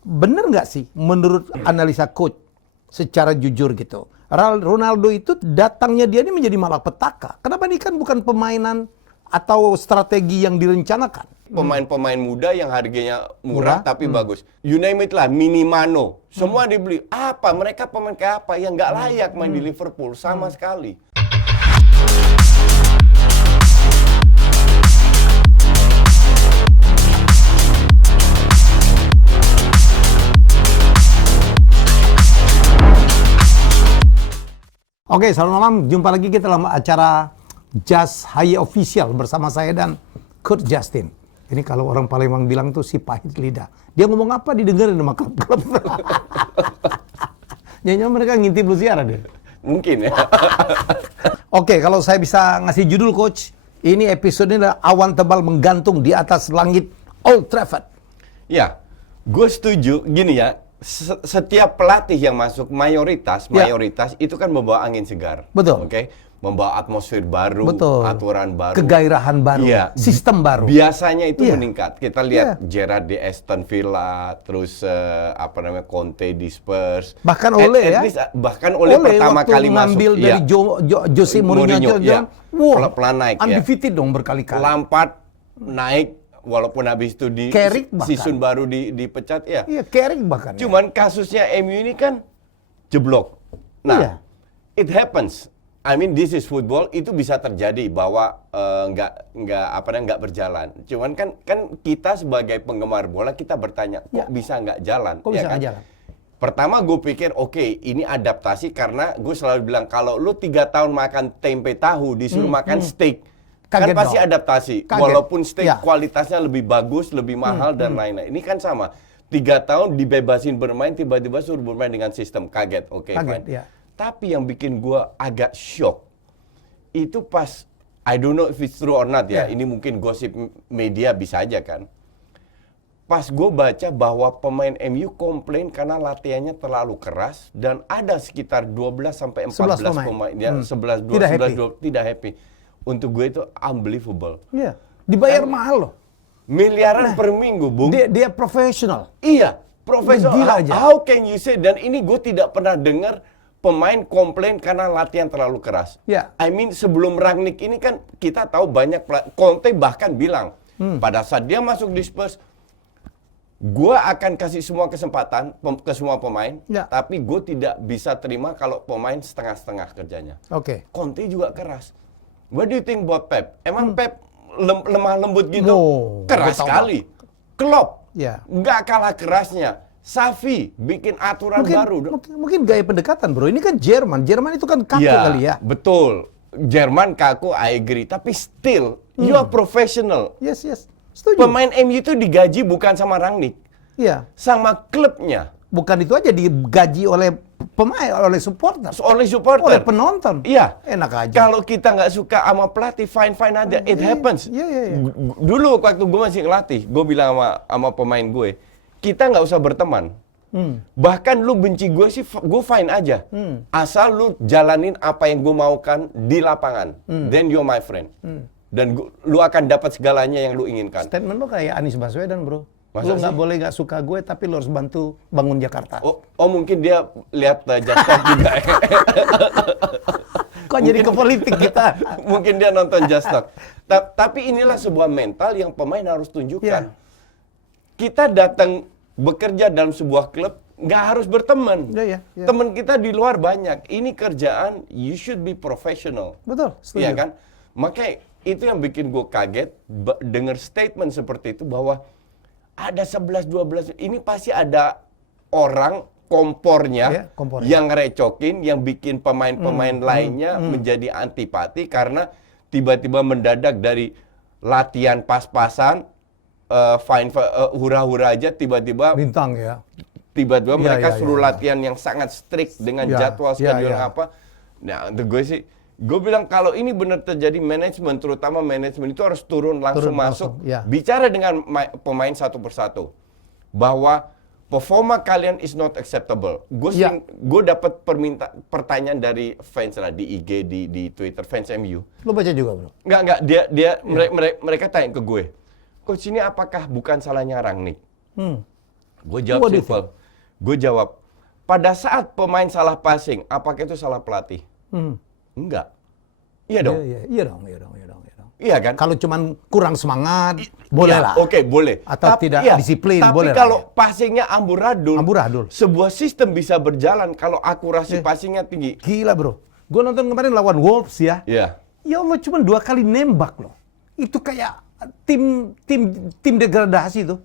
bener nggak sih menurut analisa coach secara jujur gitu, Ronaldo itu datangnya dia ini menjadi malapetaka. Kenapa ini kan bukan permainan atau strategi yang direncanakan? Pemain-pemain muda yang harganya murah tapi bagus. You name it lah, Minimano. Semua dibeli. Apa? Mereka pemain kayak apa? Yang nggak layak main di Liverpool sama sekali. Oke, selamat malam. Jumpa lagi kita dalam acara Just Haye Official bersama saya dan Coach Justin. Ini kalau orang Palembang bilang tuh si pahit lidah. Dia ngomong apa didengerin sama klub-klub. Jangan-jangan mereka ngintip lu siaran deh. Mungkin ya. Oke, kalau saya bisa ngasih judul Coach, ini episode ini adalah awan tebal menggantung di atas langit Old Trafford. Ya, gue setuju. Gini ya, setiap pelatih yang masuk mayoritas itu kan membawa angin segar. Betul. Oke, membawa atmosfer baru, betul, aturan baru, kegairahan baru, sistem baru. Biasanya itu meningkat. Kita lihat Gerrard di Aston Villa, terus Conte di Spurs. Bahkan Ole bahkan Ole pertama kali ngambil masuk dari Jose Mourinho, pelan-pelan naik. Undefeated dong berkali-kali. Lampard naik. Walaupun habis itu di season baru dipecat ya. Iya, Carrick bahkan. Cuman kasusnya MU ini kan jeblok. Nah, it happens. I mean this is football, itu bisa terjadi bahwa nggak berjalan. Cuman kan kita sebagai penggemar bola kita bertanya kok bisa nggak jalan? Kok bisa nggak jalan? Pertama gue pikir oke, ini adaptasi karena gue selalu bilang kalau lu 3 tahun makan tempe tahu disuruh makan steak. Kan pasti adaptasi, walaupun steak kualitasnya lebih bagus, lebih mahal dan lain-lain. Ini kan sama, 3 tahun dibebasin bermain, tiba-tiba suruh bermain dengan sistem, kaget, fine. Ya. Tapi yang bikin gue agak shock, itu pas, I don't know if it's true or not ya, ini mungkin gosip media bisa aja kan. Pas gue baca bahwa pemain MU komplain karena latihannya terlalu keras, dan ada sekitar 12-14 pemain, 11-12 tidak happy. Untuk gue itu unbelievable. Iya, dibayar mahal loh. Miliaran per minggu, Bung. Dia profesional. Iya, profesional. Gila aja. How can you say? Dan ini gue tidak pernah dengar pemain komplain karena latihan terlalu keras. Iya. I mean sebelum Rangnick ini kan kita tahu banyak Conte bahkan bilang pada saat dia masuk di Spurs, gue akan kasih semua kesempatan ke semua pemain, tapi gue tidak bisa terima kalau pemain setengah-setengah kerjanya. Oke. Conte juga keras. What do you think about Pep? Emang Pep lemah lembut gitu? Keras sekali. Klopp, nggak kalah kerasnya. Xavi bikin aturan baru. Mungkin gaya pendekatan, bro. Ini kan Jerman. Jerman itu kan kaku kali ya. Betul. Jerman kaku, I agree. Tapi still, you are professional. Yes. Setuju. Pemain MU itu digaji bukan sama Rangnick. Iya. Sama klubnya. Bukan itu aja, digaji oleh pemain, oleh supporter. Oleh penonton. Iya. Enak aja. Kalau kita nggak suka sama pelatih, fine aja. It happens. Iya. Dulu waktu gue masih ngelatih, gue bilang sama pemain gue, kita nggak usah berteman. Bahkan lu benci gue sih, gue fine aja. Asal lu jalanin apa yang gue maukan di lapangan. Then you're my friend. Dan lu akan dapat segalanya yang lu inginkan. Statement lu kayak Anies Baswedan, bro. Masa lu nggak boleh nggak suka gue, tapi lu harus bantu bangun Jakarta. Oh mungkin dia lihat Just Talk juga. Kok jadi ke politik kita? Mungkin dia nonton Just Talk. Tapi inilah sebuah mental yang pemain harus tunjukkan. Kita datang bekerja dalam sebuah klub, nggak harus berteman. Teman kita di luar banyak. Ini kerjaan, you should be professional. Betul, setuju. Iya kan? Makanya itu yang bikin gue kaget dengar statement seperti itu bahwa ada 11-12, ini pasti ada orang kompornya yang ngerecokin, yang bikin pemain-pemain lainnya menjadi antipati karena tiba-tiba mendadak dari latihan pas-pasan, hura-hura aja tiba-tiba bintang ya. Tiba-tiba mereka suruh latihan yang sangat strict dengan jadwal schedule apa. Nah, untuk gue sih gue bilang kalau ini benar terjadi, manajemen, terutama manajemen itu harus turun langsung masuk. Bicara dengan pemain satu persatu. Bahwa performa kalian is not acceptable. Gue dapat pertanyaan dari fans lah di IG, di Twitter, fans MU. Lo baca juga, bro? Enggak. Mereka tanya ke gue, Coach ini apakah bukan salahnya Rangnick? Gue jawab What do you simple. Gue jawab, pada saat pemain salah passing, apakah itu salah pelatih? Enggak. Iya dong. Iya dong. Iya kan? Kalau cuman kurang semangat, boleh Ya, lah. Oke, boleh. Atau tidak disiplin, tapi boleh lah, kalau ya. passingnya amburadul, sebuah sistem bisa berjalan kalau akurasi passingnya tinggi. Gila bro. Gue nonton kemarin lawan Wolves ya. Iya. Ya Allah, cuma 2 kali nembak loh. Itu kayak tim degradasi tuh.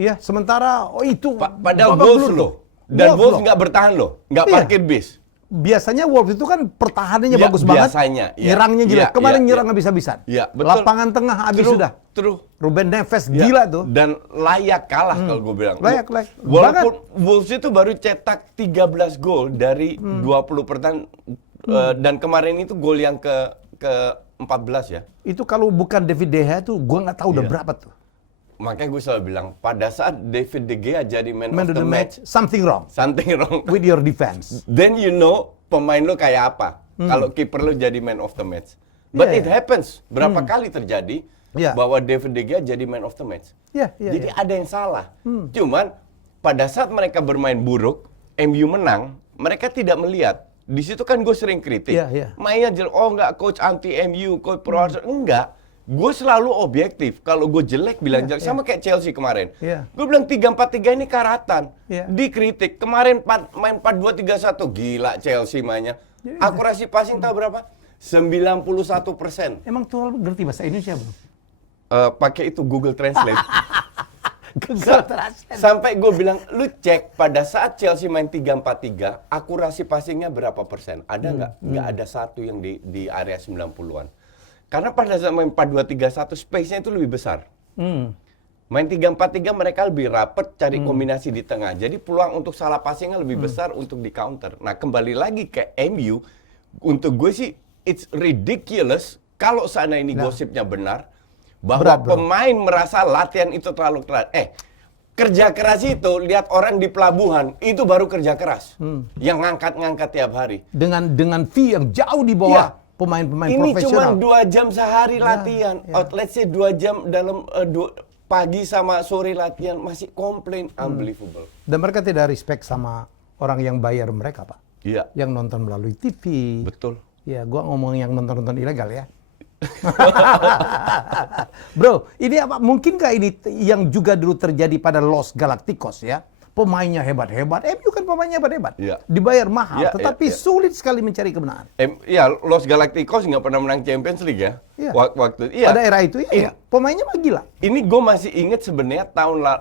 Ya, sementara itu Padahal babak Wolves belur. loh. Dan Wolves loh. nggak bertahan loh, nggak Iya. parkir bis. Biasanya Wolves itu kan pertahanannya Ya, bagus banget. biasanya, ya. Nyerangnya jelek. Ya, Kemarin ya, nyerang ya. habis-habisan. Ya, betul. Lapangan tengah habis sudah. True. Ruben Neves Ya, gila tuh. Dan layak kalah kalau gue bilang. Layak. Walaupun Wolves itu baru cetak 13 gol dari 20 pertandingan dan kemarin itu gol yang ke 14 ya. Itu kalau bukan David De Gea tuh gua nggak tahu udah Iya. berapa tuh. Makanya gue selalu bilang pada saat David De Gea jadi man Man of the match, something wrong something wrong. with your defense. Then you know pemain lo kayak apa. Kalau kiper lo jadi man of the match. But Yeah. it happens. Berapa kali terjadi Yeah. bahwa David De Gea jadi man of the match. Iya. Jadi ada yang salah. Cuman pada saat mereka bermain buruk, MU menang, mereka tidak melihat. Di situ kan gue sering kritik. Iya. Mainnya jelek, oh enggak coach anti MU, coach pro Arsenal. Enggak. Gue selalu objektif. Kalau gue jelek bilang jelek. Sama kayak Chelsea kemarin. Iya. Gue bilang 3-4-3 ini karatan. Iya. Dikritik. Kemarin main 4-2-3-1. Gila Chelsea mainnya. Akurasi passing tahu berapa? 91%. Emang tuh ngerti bahasa Indonesia belum? Pakai itu Google Translate. Gagal terasa. Sampai gue bilang, lu cek pada saat Chelsea main 3-4-3, akurasi passingnya berapa persen? Ada nggak? Nggak ada satu yang di area 90-an. Karena pada saat main 4-2-3-1, space-nya itu lebih besar. Main 3-4-3 mereka lebih rapet cari kombinasi di tengah. Jadi peluang untuk salah passingnya lebih besar untuk di counter. Nah kembali lagi ke MU, untuk gue sih it's ridiculous kalau seandainya ini gosipnya benar, bahwa Berat, bro. pemain merasa latihan itu terlalu keras. Kerja keras itu, lihat orang di pelabuhan, itu baru kerja keras. Yang ngangkat-ngangkat tiap hari. Dengan fee yang jauh di bawah pemain-pemain Ini cuma profesional. 2 jam sehari latihan. Let's say 2 jam dalam pagi sama sore latihan masih komplain. Unbelievable. Dan mereka tidak respect sama orang yang bayar mereka, Pak. Iya. Yang nonton melalui TV. Betul. Ya, gua ngomong yang nonton-nonton ilegal ya. Bro, ini apa? Mungkinkah ini yang juga dulu terjadi pada Los Galacticos ya? Pemainnya hebat-hebat. MU kan pemainnya hebat-hebat. Iya. Dibayar mahal, Iya, tetapi iya. sulit sekali mencari kebenaran. Ya, Los Galacticos nggak pernah menang Champions League ya. Iya. Waktu iya. Pada era itu ya, pemainnya mah gila. Ini gue masih inget sebenarnya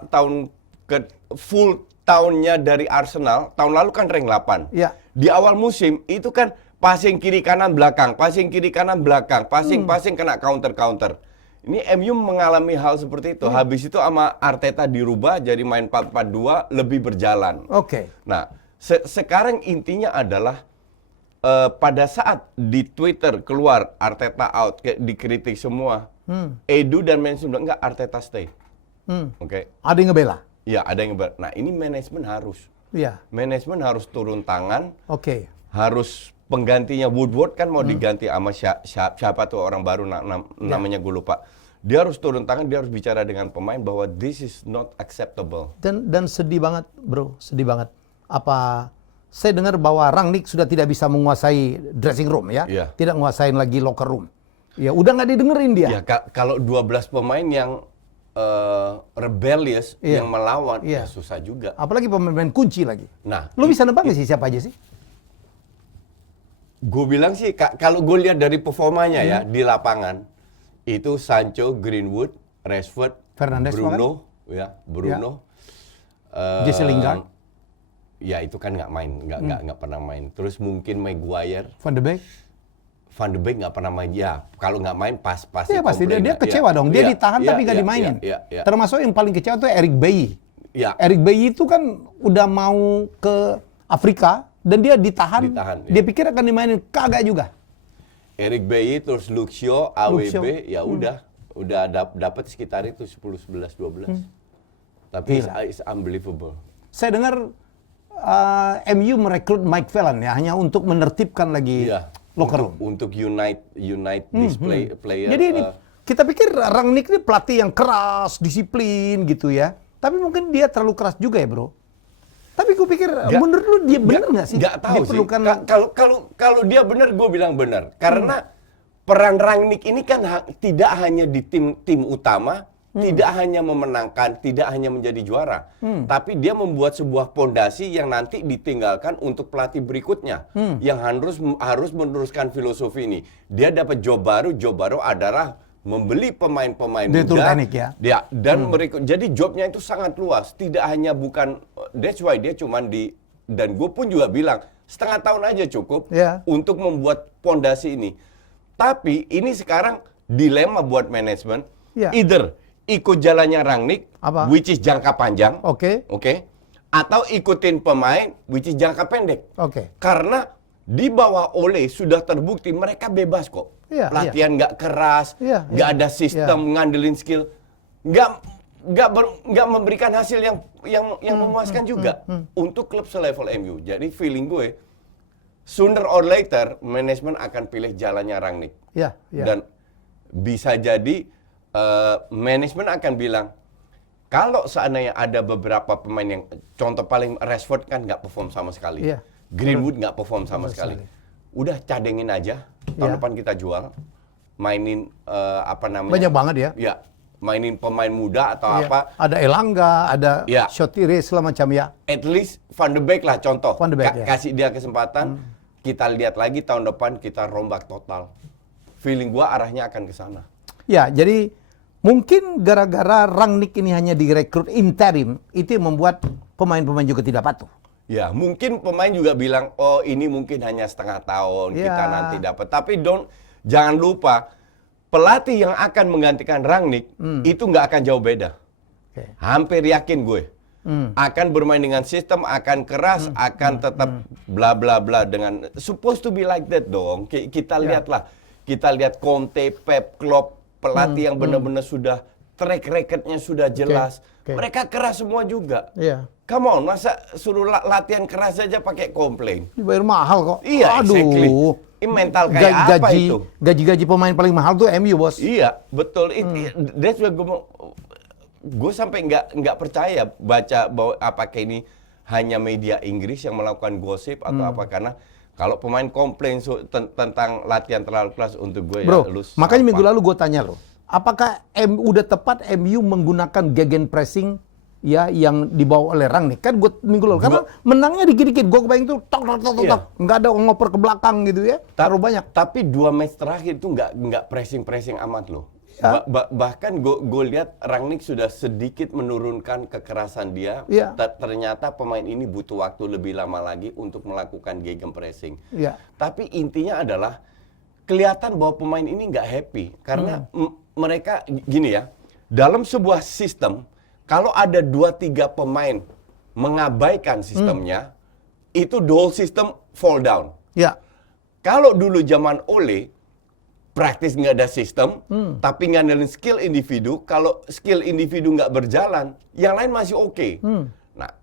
tahun ke full tahunnya dari Arsenal. Tahun lalu kan rank 8. Iya. Di awal musim itu kan passing kiri kanan belakang, passing kiri kanan belakang, passing kena counter. Ini MU mengalami hal seperti itu. Habis itu sama Arteta dirubah jadi main 4-4-2 lebih berjalan. Oke. Nah, sekarang intinya adalah pada saat di Twitter keluar Arteta out, dikritik semua. Edu dan manajemen bilang enggak, Arteta stay. Oke. Ada yang ngebela. Ya, ada yang nah, ini manajemen harus. Iya. Manajemen harus turun tangan. Oke. Harus penggantinya Woodward kan mau diganti sama siapa tuh orang baru namanya gue lupa. Dia harus turun tangan, dia harus bicara dengan pemain bahwa this is not acceptable. Dan sedih banget, bro, sedih banget. Apa saya dengar bahwa Rangnick sudah tidak bisa menguasai dressing room ya, Iya. tidak menguasai lagi locker room. Ya udah nggak didengerin dia. Ya kalau 12 pemain yang rebellious, Iya. yang melawan, Iya. ya susah juga. Apalagi pemain kunci lagi. Nah, Lu bisa nebak nggak sih siapa aja sih? gue bilang sih, kalau gue lihat dari performanya ya di lapangan, itu Sancho, Greenwood, Rashford, Fernandes Bruno, Jesse Lingard. Ya itu kan nggak main, nggak pernah main. Terus mungkin Maguire, Van de Beek. Van de Beek nggak pernah main. Ya kalau nggak main pasti. Iya pasti dia komplain. kecewa dong. Dia Iya, ditahan iya, tapi nggak iya, dimainin. iya. Termasuk yang paling kecewa tuh Eric Bailly. Ya. Eric Bailly itu kan udah mau ke Afrika dan dia ditahan. Iya. Dia pikir akan dimainin, kagak juga. Eric Bailly terus Luxio, AWB, Luxio. ya udah dapat sekitar itu 10, 11, 12. Tapi it's unbelievable. Saya dengar MU merekrut Mike Phelan ya hanya untuk menertibkan lagi Iya. locker room. Untuk unite display player. Jadi ini kita pikir Rangnick ini pelatih yang keras, disiplin gitu ya. Tapi mungkin dia terlalu keras juga ya, bro. Tapi gue pikir, menurut lu dia benar nggak sih? Nggak tahu sih. Diperlukan... Kalau dia benar, gue bilang benar. Karena peran Rangnick ini kan tidak hanya di tim utama, tidak hanya memenangkan, tidak hanya menjadi juara, tapi dia membuat sebuah pondasi yang nanti ditinggalkan untuk pelatih berikutnya, yang harus meneruskan filosofi ini. Dia dapat job baru adalah membeli pemain-pemain muda, dan mereka, jadi jobnya itu sangat luas. Tidak hanya that's why dia cuman dan gue pun juga bilang setengah tahun aja cukup untuk membuat pondasi ini. Tapi ini sekarang dilema buat manajemen, either ikut jalannya Rangnick, which is jangka panjang, atau ikutin pemain, which is jangka pendek. Karena di bawah Ole sudah terbukti mereka bebas kok. Latihan nggak keras, nggak ada sistem ngandelin skill, nggak memberikan hasil yang memuaskan juga untuk klub selevel MU. Jadi feeling gue, sooner or later manajemen akan pilih jalannya Rangnick. Dan bisa jadi manajemen akan bilang, kalau seandainya ada beberapa pemain yang, contoh paling Rashford kan nggak perform sama sekali, Greenwood nggak perform sama sekali. Udah cadengin aja, tahun depan kita jual, mainin banyak banget ya. Mainin pemain muda atau apa. Ada Elanga, ada Shotire segala macam ya. At least Van de Beek lah contoh. Kasih dia kesempatan, kita lihat lagi tahun depan kita rombak total. Feeling gua arahnya akan ke sana. Ya, jadi mungkin gara-gara Rangnick ini hanya direkrut interim, itu yang membuat pemain-pemain juga tidak patuh. Ya, mungkin pemain juga bilang, oh ini mungkin hanya setengah tahun kita nanti dapat. Tapi jangan lupa, pelatih yang akan menggantikan Rangnick itu nggak akan jauh beda. Hampir yakin gue. Akan bermain dengan sistem, akan keras, akan tetap bla bla bla dengan supposed to be like that dong. Kita lihatlah, kita lihat Conte, Pep, Klopp, pelatih yang benar-benar sudah track record-nya sudah jelas. Mereka keras semua juga. Come on, masa suruh latihan keras saja pakai komplain? Dibayar mahal kok. Iya, exactly. Ini mental kayak apa itu? Gaji-gaji pemain paling mahal tuh MU, bos. Iya, betul. That's why gue sampai nggak percaya baca bahwa apakah ini hanya media Inggris yang melakukan gosip atau apa, karena kalau pemain komplain tentang latihan terlalu keras, untuk gue bro, lulus. Makanya minggu lalu gue tanya lo, apakah udah tepat MU menggunakan gegen pressing yang dibawa oleh Rangnick? Kan gue minggu lalu, karena menangnya dikit-dikit, gue kebayang tuh tok, nggak ada ngoper ke belakang gitu ya, terlalu banyak. Tapi 2 match terakhir itu nggak pressing amat loh. Bahkan gue lihat Rangnick sudah sedikit menurunkan kekerasan dia. Ternyata pemain ini butuh waktu lebih lama lagi untuk melakukan gegen pressing. Tapi intinya adalah kelihatan bahwa pemain ini nggak happy karena mereka gini ya, dalam sebuah sistem kalau ada 2-3 pemain mengabaikan sistemnya, itu the whole system fall down. Kalau dulu zaman Ole, praktis nggak ada sistem, tapi ngandelin skill individu. Kalau skill individu nggak berjalan, yang lain masih oke. Nah,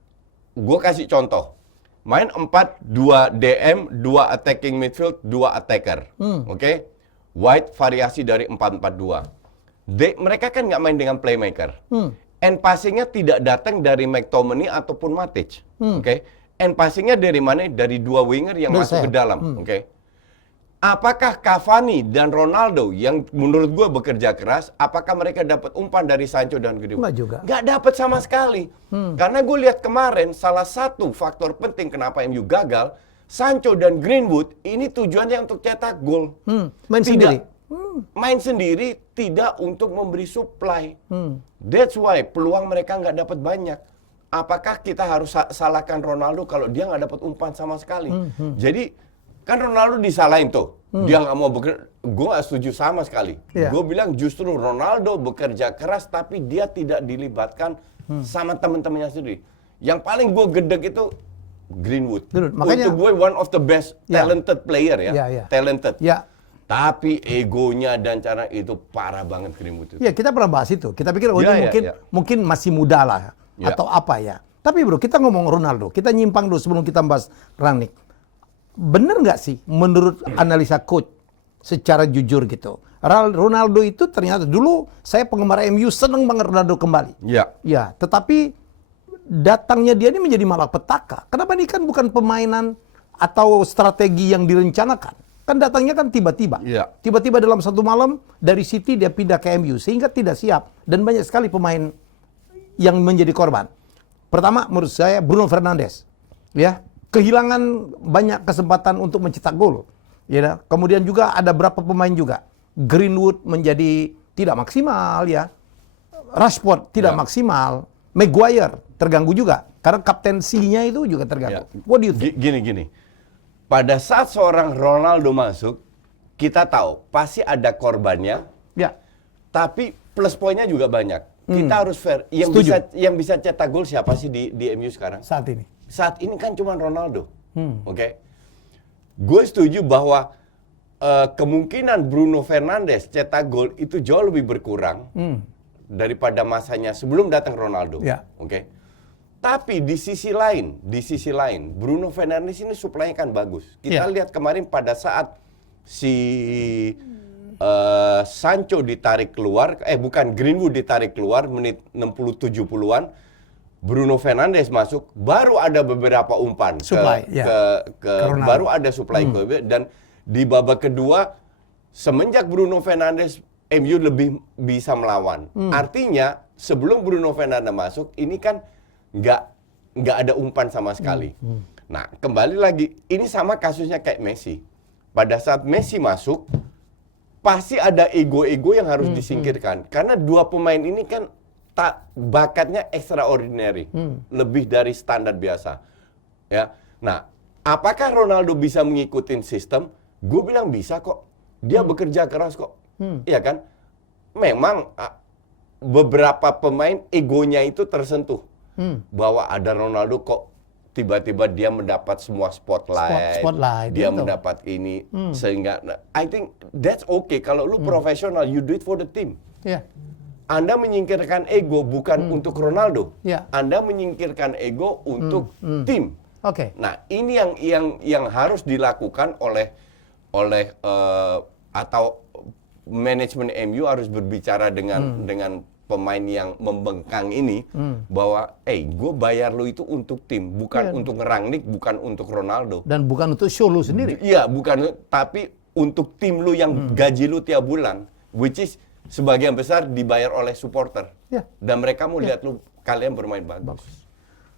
gue kasih contoh. Main 4-2 DM, 2 attacking midfield, 2 attacker. White variasi dari 4-4-2. Mereka kan nggak main dengan playmaker. End passingnya tidak datang dari McTominay ataupun Matic. End passingnya dari mana? Dari 2 winger yang masuk ke dalam. Apakah Cavani dan Ronaldo yang menurut gue bekerja keras, apakah mereka dapat umpan dari Sancho dan Greenwood? Nggak juga. Nggak dapat sama sekali. Karena gue lihat kemarin salah satu faktor penting kenapa MU gagal, Sancho dan Greenwood ini tujuannya untuk cetak gol. Main sendiri, tidak untuk memberi supply. That's why peluang mereka nggak dapat banyak. Apakah kita harus salahkan Ronaldo kalau dia nggak dapat umpan sama sekali? Jadi kan Ronaldo disalahin tuh, dia nggak mau bekerja. Gue nggak setuju sama sekali. Gue bilang justru Ronaldo bekerja keras, tapi dia tidak dilibatkan sama teman-temannya sendiri. Yang paling gue gedek itu Greenwood. Makanya, untuk gue one of the best talented player talented. Tapi egonya dan cara itu parah banget Greenwood itu. Kita pernah bahas itu. Kita pikir mungkin masih muda lah atau apa ya. Tapi bro, kita ngomong Ronaldo, kita nyimpang dulu sebelum kita bahas Rangnick. Bener nggak sih menurut analisa coach secara jujur gitu, Ronaldo itu ternyata dulu saya penggemar MU seneng banget Ronaldo kembali. Ya. Ya, tetapi datangnya dia ini menjadi malapetaka. Kenapa ini kan bukan permainan atau strategi yang direncanakan? Kan datangnya kan tiba-tiba. Ya. Tiba-tiba dalam satu malam dari City dia pindah ke MU sehingga tidak siap dan banyak sekali pemain yang menjadi korban. Pertama menurut saya Bruno Fernandes. Ya, kehilangan banyak kesempatan untuk mencetak gol. Ya, kemudian juga ada berapa pemain juga. Greenwood menjadi tidak maksimal ya. Rashford tidak maksimal. Maguire terganggu juga karena kaptensinya itu juga terganggu. Ya. What do you think? Gini. Pada saat seorang Ronaldo masuk, kita tahu pasti ada korbannya. Ya. Tapi plus poinnya juga banyak. Kita harus fair. Yang bisa cetak gol siapa sih di MU sekarang? Saat ini. Saat ini kan cuma Ronaldo. Oke. Gue setuju bahwa kemungkinan Bruno Fernandes cetak gol itu jauh lebih berkurang daripada masanya sebelum datang Ronaldo. Ya. Oke. Tapi di sisi lain, Bruno Fernandes ini suplainya kan bagus. Kita lihat kemarin pada saat si Sancho ditarik keluar, Greenwood ditarik keluar menit 60-70-an, Bruno Fernandes masuk, baru ada beberapa umpan baru ada supply ke, dan di babak kedua semenjak Bruno Fernandes MU lebih bisa melawan. Artinya sebelum Bruno Fernandes masuk ini kan nggak ada umpan sama sekali. Nah, kembali lagi ini sama kasusnya kayak Messi. Pada saat Messi masuk pasti ada ego-ego yang harus disingkirkan karena dua pemain ini kan bakatnya extraordinary, lebih dari standar biasa. Ya. Nah, apakah Ronaldo bisa mengikuti sistem? Gue bilang bisa kok. Dia bekerja keras kok. Iya kan? Memang beberapa pemain egonya itu tersentuh. Bahwa ada Ronaldo kok tiba-tiba dia mendapat semua spotlight dia gitu. Mendapat ini sehingga I think that's okay kalau lu profesional, you do it for the team. Yeah. Anda menyingkirkan ego bukan untuk Ronaldo. Yeah. Anda menyingkirkan ego untuk tim. Oke. Nah, ini yang harus dilakukan oleh atau manajemen MU harus berbicara dengan pemain yang membengkang ini bahwa gue bayar lu itu untuk tim, bukan untuk ngerangnik, bukan untuk Ronaldo dan bukan untuk show lu sendiri. Iya, bukan, tapi untuk tim lu yang gaji lu tiap bulan, which is sebagian besar dibayar oleh supporter. Dan mereka mau lihat lu kalian bermain bagus.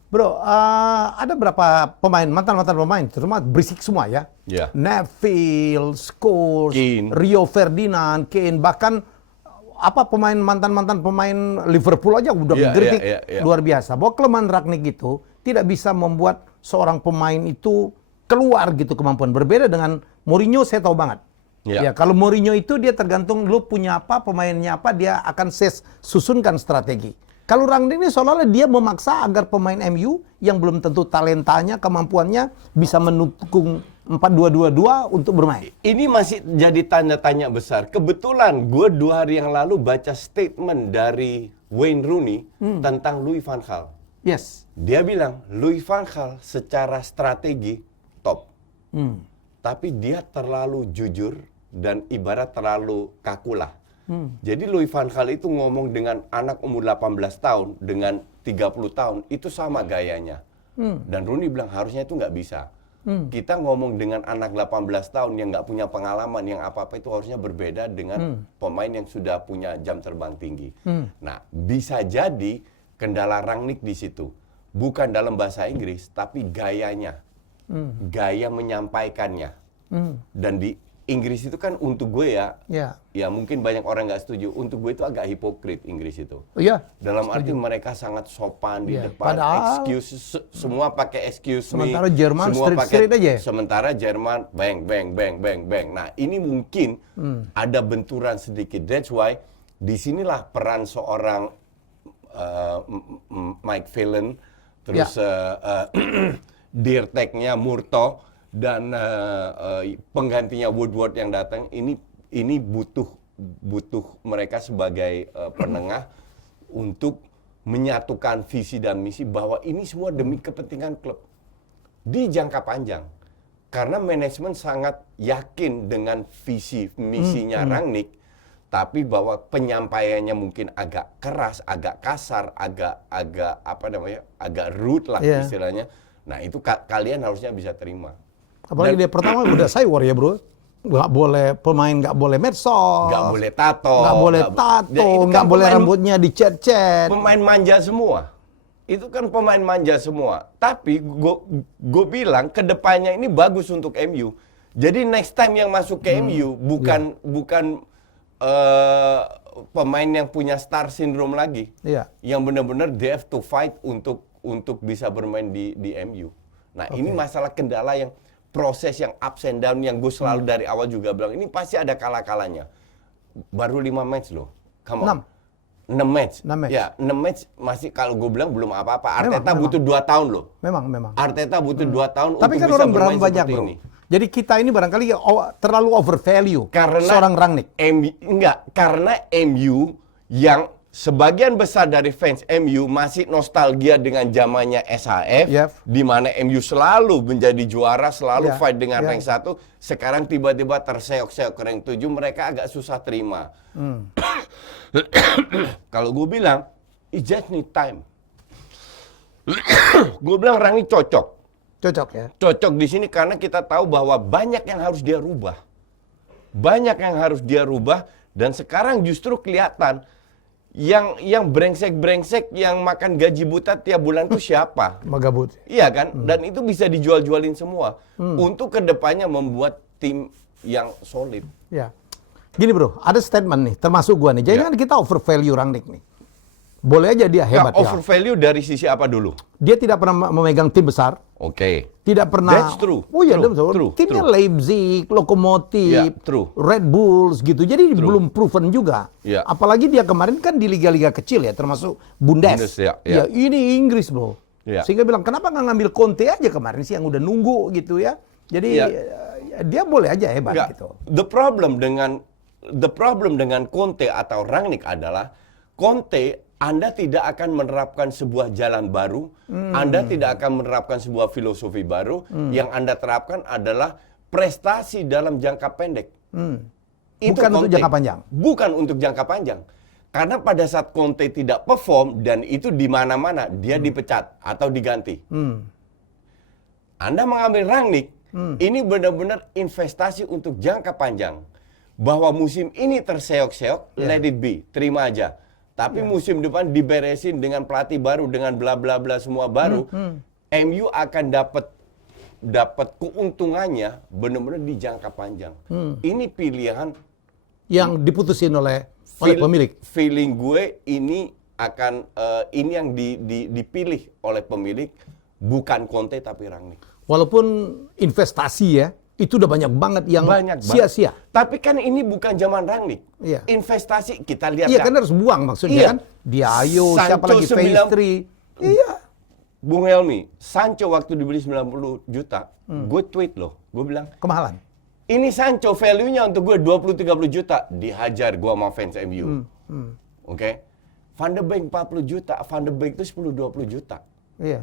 Bro, ada berapa pemain, mantan pemain, terutama berisik semua ya. Neville, Scholes, Keane, Rio Ferdinand, Kane, bahkan mantan pemain Liverpool aja udah mengkritik luar biasa. Bahwa kelemahan Rangnick itu tidak bisa membuat seorang pemain itu keluar gitu kemampuan. Berbeda dengan Mourinho, saya tahu banget. Ya, kalau Mourinho itu dia tergantung lu punya apa, pemainnya apa, dia akan susunkan strategi. Kalau Rangnick ini seolah-olah dia memaksa agar pemain MU yang belum tentu talentanya, kemampuannya bisa mendukung 4-2-2-2 untuk bermain. Ini masih jadi tanda tanya besar. Kebetulan gue 2 hari yang lalu baca statement dari Wayne Rooney tentang Louis van Gaal. Yes. Dia bilang Louis van Gaal secara strategi top. Tapi dia terlalu jujur dan ibarat terlalu kakulah. Jadi Louis van Gaal itu ngomong dengan anak umur 18 tahun dengan 30 tahun itu sama gayanya. Dan Rooney bilang harusnya itu nggak bisa. Kita ngomong dengan anak 18 tahun yang nggak punya pengalaman, yang apa-apa itu harusnya berbeda dengan pemain yang sudah punya jam terbang tinggi. Nah, bisa jadi kendala Rangnick di situ. Bukan dalam bahasa Inggris, tapi gayanya. Gaya menyampaikannya. Dan di Inggris itu kan untuk gue ya mungkin banyak orang nggak setuju. Untuk gue itu agak hipokrit Inggris itu. Dalam arti mereka sangat sopan di depan, excuse, semua pakai excuse me. Sementara Jerman street aja. Sementara Jerman bang bang bang bang bang. Nah ini mungkin ada benturan sedikit. That's why disinilah peran seorang Mike Phelan, terus Dirtek-nya Murtough, dan penggantinya Woodward yang datang ini butuh mereka sebagai penengah untuk menyatukan visi dan misi bahwa ini semua demi kepentingan klub di jangka panjang karena manajemen sangat yakin dengan visi misinya Rangnick tapi bahwa penyampaiannya mungkin agak keras, agak kasar, agak apa namanya, agak rude lah istilahnya. Nah itu kalian harusnya bisa terima. Apalagi dia pertama udah cyber ya bro, nggak boleh pemain, nggak boleh medsos, nggak boleh tato, nggak boleh rambutnya dicet-cet. Pemain manja semua. Itu kan pemain manja semua. Tapi gue bilang kedepannya ini bagus untuk MU. Jadi next time yang masuk ke MU bukan pemain yang punya star syndrome lagi, yang benar-benar they have to fight untuk bisa bermain di MU. Nah ini masalah kendala yang proses yang ups and down yang gue selalu dari awal juga bilang ini pasti ada kalah-kalahnya. Baru 5 match loh, come on. 6 match. Ya 6 match masih kalau gue bilang belum apa-apa. Arteta butuh 2 tahun loh. Memang. Arteta butuh 2 tahun tapi untuk kan bisa orang bermain berapa banyak seperti bro. ini. Jadi kita ini barangkali terlalu overvalue Karena seorang Rangnick. Karena MU yang sebagian besar dari fans MU masih nostalgia dengan zamannya SHF, di mana MU selalu menjadi juara, selalu fight dengan rank 1. Sekarang tiba-tiba terseok-seok ke rank 7, mereka agak susah terima. Kalau gue bilang, it just need time. Gue bilang Rangnick cocok ya. Cocok di sini karena kita tahu bahwa banyak yang harus dia rubah. Dan sekarang justru kelihatan yang brengsek-brengsek yang makan gaji buta tiap bulan itu siapa? Magabut. Iya kan? Dan itu bisa dijual-jualin semua untuk kedepannya membuat tim yang solid. Ya. Gini bro, ada statement nih, termasuk gua nih. Jangan kita overvalue Rangnick nih. Boleh aja dia hebat ya. Overvalue dari sisi apa dulu? Dia tidak pernah memegang tim besar. Tidak pernah. That's true. Oh iya, true. Timnya Leipzig, Lokomotif, Red Bulls gitu. Jadi belum proven juga. Apalagi dia kemarin kan di liga-liga kecil ya, termasuk Bundes. Ya, ini Inggris bro. Sehingga bilang kenapa nggak ngambil Conte aja kemarin sih yang udah nunggu gitu ya. Jadi dia boleh aja hebat gitu. The problem dengan Conte atau Rangnick adalah Conte, Anda tidak akan menerapkan sebuah jalan baru, Anda tidak akan menerapkan sebuah filosofi baru, yang Anda terapkan adalah prestasi dalam jangka pendek. Itu bukan untuk jangka panjang. Bukan untuk jangka panjang. Karena pada saat Conte tidak perform, dan itu di mana-mana, dia dipecat atau diganti. Anda mengambil Rangnick, ini benar-benar investasi untuk jangka panjang. Bahwa musim ini terseok-seok, let it be, terima aja. Tapi musim depan diberesin dengan pelatih baru, dengan bla bla bla semua baru, MU akan dapat keuntungannya benar-benar di jangka panjang. Ini pilihan yang diputusin oleh pemilik. Feeling gue ini akan ini yang dipilih oleh pemilik, bukan Conte tapi Rangnick. Walaupun investasi ya, itu udah banyak banget yang sia-sia. Tapi kan ini bukan zaman Rangnick. Investasi kita lihat. Iya kan harus buang maksudnya kan. Diayo, siapa lagi Pastry. Iya. Bung Helmi, Sancho waktu dibeli 90 juta, gue tweet loh. Gue bilang, kemahalan. Ini Sancho value-nya untuk gue 20-30 juta. Dihajar gue sama fans MU. Oke. Van de Beek 40 juta, Van de Beek itu 10-20 juta. Iya.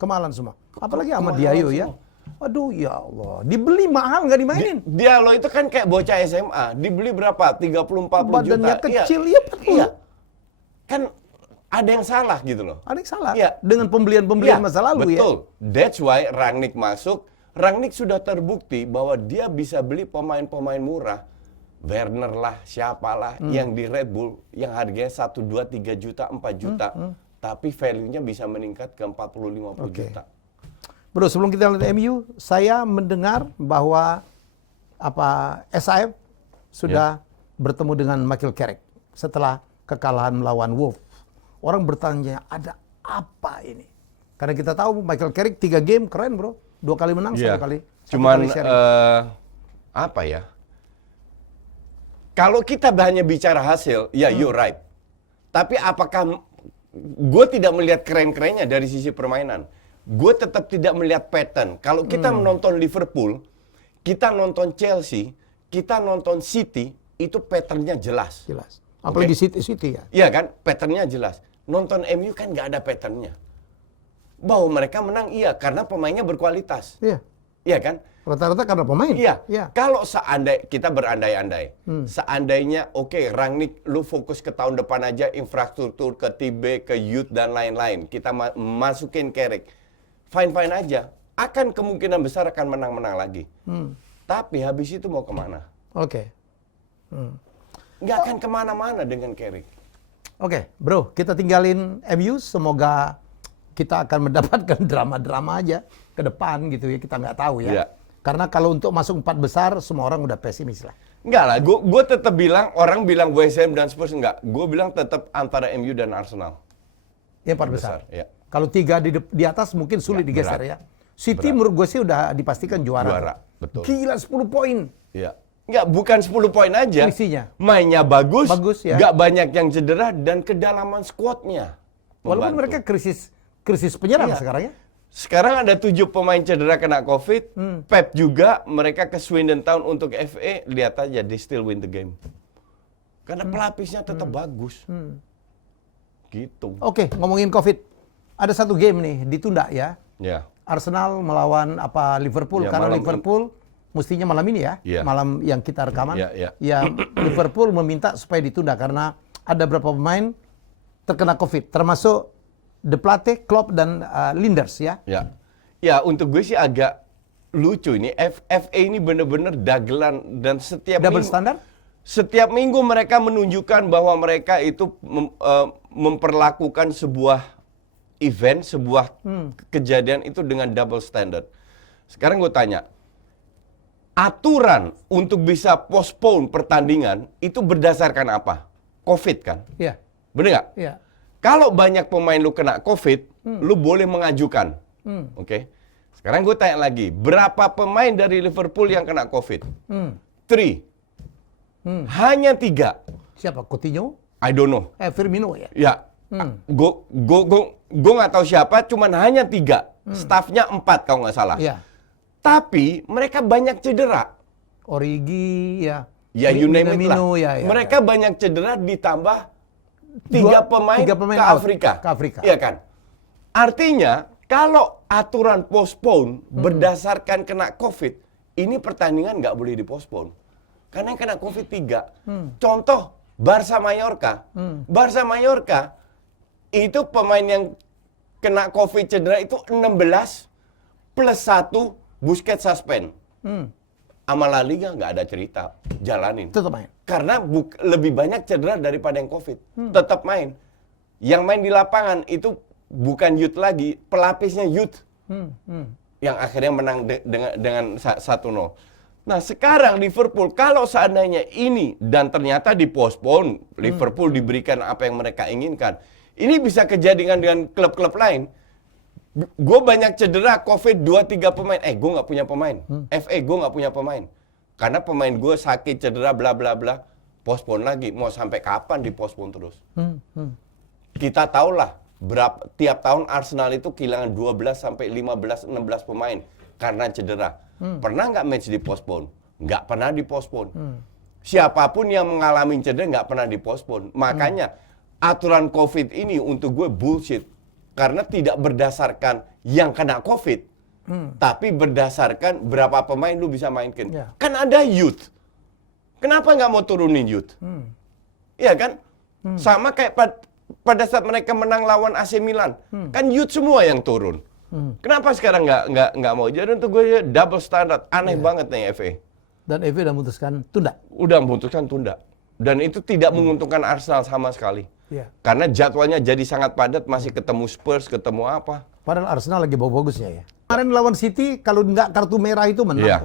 Kemahalan semua. Apalagi sama Diayo ya. Aduh ya Allah, dibeli mahal nggak dimainin. Dia lo itu kan kayak bocah SMA, dibeli berapa? 30-40 juta. Badannya kecil, iya. Kan ada yang salah gitu loh. Ada yang salah. Dengan pembelian-pembelian masa lalu. Betul. That's why Rangnick masuk. Rangnick sudah terbukti bahwa dia bisa beli pemain-pemain murah. Werner lah, siapalah yang di Red Bull yang harganya 1, 2, 3 juta, 4 juta. Tapi value-nya bisa meningkat ke 40-50 juta. Bro, sebelum kita lihat MU, saya mendengar bahwa SHF sudah bertemu dengan Michael Carrick setelah kekalahan melawan Wolves. Orang bertanya, ada apa ini? Karena kita tahu Michael Carrick 3 game keren bro, 2 kali menang, 1 kali. Cuman apa ya? Kalau kita hanya bicara hasil, ya you're right. Tapi apakah gue tidak melihat keren-kerennya dari sisi permainan? Gue tetap tidak melihat pattern. Kalau kita menonton Liverpool, kita nonton Chelsea, kita nonton City, itu patternnya jelas. Apalagi City ya. Iya kan, patternnya jelas. Nonton MU kan nggak ada patternnya. Bahwa mereka menang, iya, karena pemainnya berkualitas. Iya kan? Rata-rata karena pemain. Iya. Ya. Kalau kita berandai-andai, seandainya Rangnick, lu fokus ke tahun depan aja, infrastruktur ke TB, ke youth dan lain-lain. Kita masukin Carrick, fine-fine aja. Akan kemungkinan besar akan menang-menang lagi. Tapi habis itu mau kemana? Oke. Nggak akan kemana-mana dengan Carrick. Oke, bro, kita tinggalin MU. Semoga kita akan mendapatkan drama-drama aja ke depan gitu ya. Kita nggak tahu ya. Iya. Karena kalau untuk masuk 4 besar, semua orang udah pesimis lah. Enggak lah, gue tetap bilang, orang bilang West Ham dan Spurs enggak. Gue bilang tetap antara MU dan Arsenal. Ya 4 besar. Ya. Kalau 3 di atas mungkin sulit digeser berat. ya. City menurut gue sih udah dipastikan juara. Juara, betul. Gila 10 poin. Iya. Enggak, bukan 10 poin aja. Selisihnya. Mainnya bagus, ya. enggak banyak yang cedera dan kedalaman skuadnya. Walaupun mereka krisis penyerang Iya. sekarang ya. Sekarang ada 7 pemain cedera kena COVID. Pep juga, mereka ke Swindon Town untuk FA. Lihat aja, they still win the game. Karena pelapisnya tetap bagus. Gitu. Oke, ngomongin COVID. Ada satu game nih, ditunda ya. Ya. Arsenal melawan Liverpool. Ya, Karena malam Liverpool mestinya malam ini ya. Ya. Malam yang kita rekaman. Ya. Ya, Liverpool meminta supaya ditunda karena ada beberapa pemain terkena COVID. Termasuk De Plate, Klopp, dan Linders ya. Ya, untuk gue sih agak lucu ini. FA ini benar-benar dagelan dan Double standar? Setiap minggu mereka menunjukkan bahwa mereka itu memperlakukan sebuah event, sebuah kejadian itu dengan double standard. Sekarang gue tanya, aturan untuk bisa postpone pertandingan itu berdasarkan apa? COVID kan? Iya. Bener nggak? Iya. Kalau banyak pemain lu kena COVID, lu boleh mengajukan. Oke. Sekarang gue tanya lagi, berapa pemain dari Liverpool yang kena COVID? 3. Hanya 3. Siapa? Coutinho? I don't know. Firmino ya? Ya. Gue nggak tahu siapa, cuman hanya 3. Staffnya 4 kalau nggak salah. Iya. Tapi mereka banyak cedera. Origi ya. Ya, you name it lah. Ya. Mereka banyak cedera ditambah 3 pemain ke Afrika. Iya kan? Artinya, kalau aturan postpone berdasarkan kena COVID, ini pertandingan nggak boleh dipospon. Karena yang kena COVID 3. Contoh, Barca Mallorca. Barca Mallorca, itu pemain yang kena COVID cedera itu 16 plus 1 Busquets suspend. Sama La Liga nggak ada cerita, jalanin. Tetap main. Karena lebih banyak cedera daripada yang COVID. Tetap main. Yang main di lapangan itu bukan youth lagi, pelapisnya youth. Yang akhirnya menang dengan 1-0. Nah sekarang Liverpool, kalau seandainya ini dan ternyata dipospon, Liverpool diberikan apa yang mereka inginkan. Ini bisa kejadian dengan klub-klub lain. Gue banyak cedera, COVID 2-3 pemain. Gue nggak punya pemain. FA gue nggak punya pemain. Karena pemain gue sakit, cedera, bla bla bla. Pospon lagi. Mau sampai kapan dipospon terus? Kita tahulah tiap tahun Arsenal itu kehilangan 12 sampai 15, 16 pemain karena cedera. Pernah nggak match dipospon? Nggak pernah dipospon. Siapapun yang mengalami cedera nggak pernah dipospon. Makanya aturan COVID ini untuk gue bullshit. Karena tidak berdasarkan yang kena COVID, tapi berdasarkan berapa pemain lu bisa mainkan. Ya. Kan ada youth. Kenapa nggak mau turunin youth? Iya kan? Sama kayak pada saat mereka menang lawan AC Milan, kan youth semua yang turun. Kenapa sekarang nggak mau? Jadi untuk gue double standard, aneh banget nih FA. Dan FA udah memutuskan tunda. Udah memutuskan tunda. Dan itu tidak menguntungkan Arsenal sama sekali. Iya. Karena jadwalnya jadi sangat padat, masih ketemu Spurs, ketemu apa. Padahal Arsenal lagi bagusnya ya. Kemarin lawan City, kalau nggak kartu merah itu menang. Iya.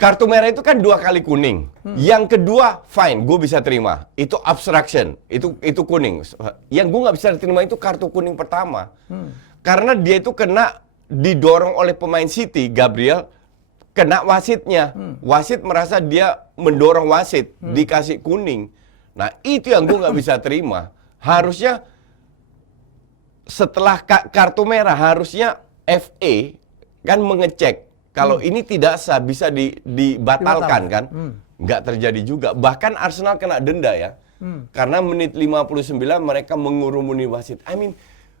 Kartu merah itu kan 2 kali kuning. Yang kedua, fine, gue bisa terima. Itu obstruction, itu kuning. Yang gue nggak bisa terima itu kartu kuning pertama. Karena dia itu kena didorong oleh pemain City, Gabriel, kena wasitnya. Wasit merasa dia mendorong wasit, dikasih kuning. Nah itu yang gue nggak bisa terima. Harusnya setelah kartu merah, harusnya FA kan mengecek kalau ini tidak sah, bisa dibatalkan kan. Nggak terjadi juga. Bahkan Arsenal kena denda ya. Karena menit 59 mereka mengurumuni wasit.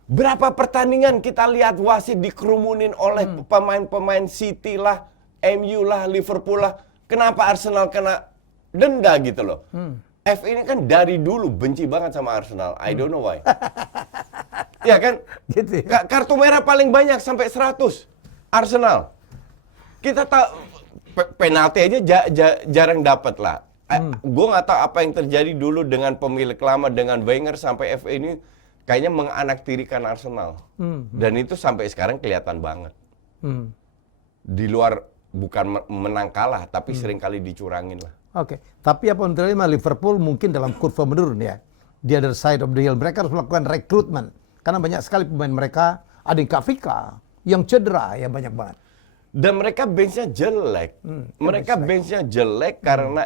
Berapa pertandingan kita lihat wasit dikerumunin oleh pemain-pemain City lah, MU lah, Liverpool lah. Kenapa Arsenal kena denda gitu loh? FA ini kan dari dulu benci banget sama Arsenal. I don't know why. Ya kan? Gitu ya? Kartu merah paling banyak sampai 100. Arsenal. Kita tahu penalti aja jarang dapat lah. Gue nggak tahu apa yang terjadi dulu dengan pemilik lama, dengan Wenger sampai FA ini kayaknya menganaktirikan Arsenal. Dan itu sampai sekarang kelihatan banget. Di luar bukan menang kalah, tapi seringkali dicurangin lah. Oke, tapi apa yang terjadi sama Liverpool mungkin dalam kurva menurun ya. The other side of the hill. Mereka harus melakukan rekrutmen. Karena banyak sekali pemain mereka, ada yang Kafika, yang cedera, ya banyak banget. Dan mereka benchnya jelek. Mereka benchnya jelek karena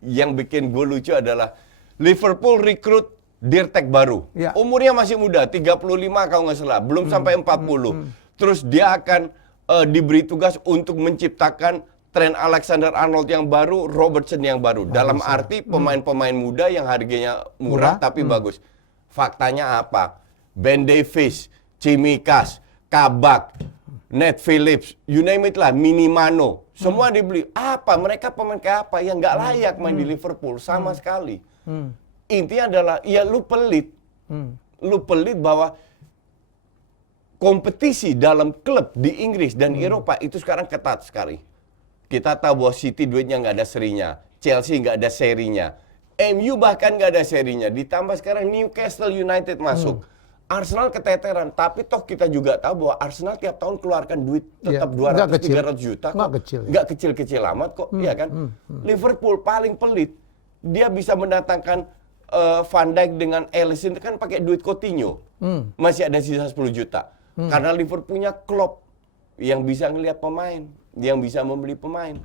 yang bikin gue lucu adalah Liverpool rekrut Dirtek baru. Ya. Umurnya masih muda, 35 kalau nggak salah. Belum sampai 40. Terus dia akan diberi tugas untuk menciptakan Trent Alexander-Arnold yang baru, Robertson yang baru. Dalam arti pemain-pemain muda yang harganya murah tapi bagus. Faktanya apa? Ben Davies, Tsimikas, Kabak, Nat Phillips, you name it lah, Minimano. Semua dibeli. Apa? Mereka pemain kayak apa? Yang nggak layak main di Liverpool sama sekali. Intinya adalah, ya lu pelit. Lu pelit bahwa kompetisi dalam klub di Inggris dan Eropa itu sekarang ketat sekali. Kita tahu bahwa City duitnya nggak ada serinya, Chelsea nggak ada serinya, MU bahkan nggak ada serinya. Ditambah sekarang Newcastle United masuk, Arsenal keteteran. Tapi toh kita juga tahu bahwa Arsenal tiap tahun keluarkan duit tetap 200-300 juta kok. Nggak kecil-kecil amat kok, ya kan? Liverpool paling pelit, dia bisa mendatangkan Van Dijk dengan Alisson kan pakai duit Coutinho, masih ada sisa 10 juta. Karena Liverpool punya Klopp yang bisa ngelihat pemain, yang bisa membeli pemain.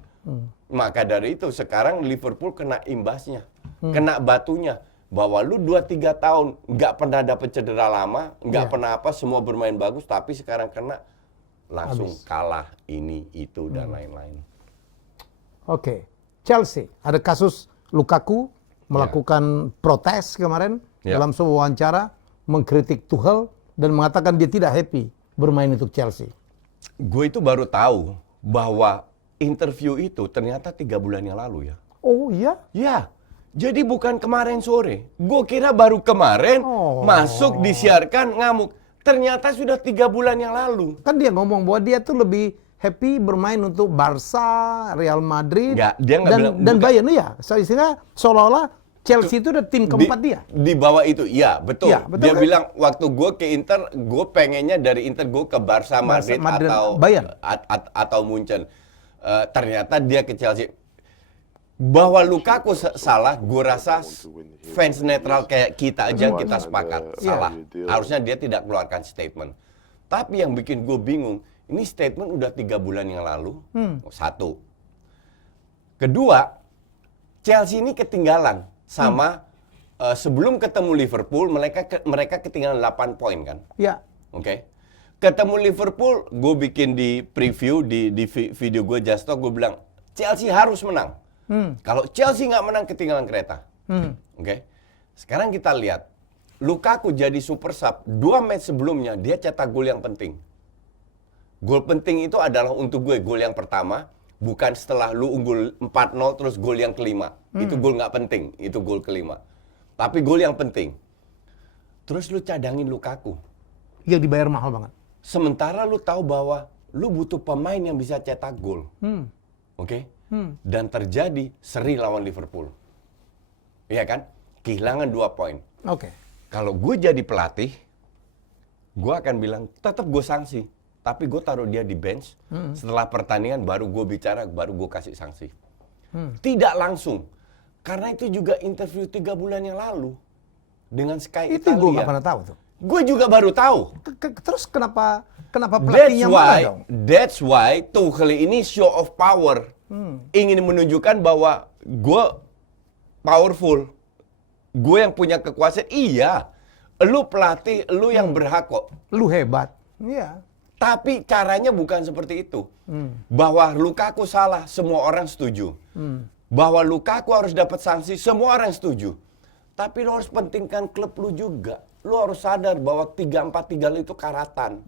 Maka dari itu sekarang Liverpool kena imbasnya, kena batunya. Bahwa lu 2-3 tahun nggak pernah dapet cedera lama, nggak pernah apa, semua bermain bagus, tapi sekarang kena langsung kalah ini, itu, dan lain-lain. Oke, Chelsea, ada kasus Lukaku melakukan protes kemarin dalam sebuah wawancara, mengkritik Tuchel dan mengatakan dia tidak happy bermain untuk Chelsea. Gue itu baru tahu bahwa interview itu ternyata 3 bulan yang lalu ya. Oh iya? Ya, jadi bukan kemarin sore. Gue kira baru kemarin masuk disiarkan ngamuk. Ternyata sudah 3 bulan yang lalu. Kan dia ngomong bahwa dia tuh lebih happy bermain untuk Barca, Real Madrid, dan Bayern ya. Sehingga seolah-olah Chelsea itu udah tim keempat dia. Di bawah itu, ya betul. Ya, betul dia kan? bilang waktu gue ke Inter, gue pengennya dari Inter gue ke Barca, Madrid atau Bayern atau Munchen. Ternyata dia ke Chelsea. Bahwa Lukaku salah, gue rasa fans netral kayak kita aja kita sepakat salah. Harusnya dia tidak keluarkan statement. Tapi yang bikin gue bingung, ini statement udah 3 bulan yang lalu. Satu. Kedua, Chelsea ini ketinggalan sama sebelum ketemu Liverpool, mereka ketinggalan 8 poin kan? Ya. Oke. Ketemu Liverpool, gue bikin di preview di video gue Just Talk, gue bilang Chelsea harus menang. Kalau Chelsea nggak menang, ketinggalan kereta. Oke. Sekarang kita lihat, Lukaku jadi super sub. 2 match sebelumnya dia cetak gol yang penting. Gol penting itu adalah untuk gue gol yang pertama, bukan setelah lu unggul 4-0 terus gol yang kelima. Itu gol nggak penting, itu gol kelima. Tapi gol yang penting. Terus lu cadangin Lukaku. Yang dibayar mahal banget. Sementara lu tahu bahwa lu butuh pemain yang bisa cetak gol. Oke? Dan terjadi seri lawan Liverpool. Iya kan? Kehilangan 2 poin. Oke. Kalau gue jadi pelatih, gue akan bilang tetap gue sanksi. Tapi gue taruh dia di bench, setelah pertandingan baru gue bicara, baru gue kasih sanksi. Tidak langsung. Karena itu juga interview 3 bulan yang lalu. Dengan Sky Italia. Itu gue gak pernah tahu tuh. Gue juga baru tahu. Terus kenapa pelatihnya marah dong? That's why Tuchel ini show of power. Ingin menunjukkan bahwa gue powerful. Gue yang punya kekuasaan. Iya. Lu pelatih, lu yang berhak kok. Lu hebat. Iya. Tapi caranya bukan seperti itu. Bahwa Lukaku salah, semua orang setuju. Bahwa Lukaku harus dapat sanksi, semua orang setuju. Tapi lu harus pentingkan klub lu juga. Lu harus sadar bahwa 3-4-3 itu karatan.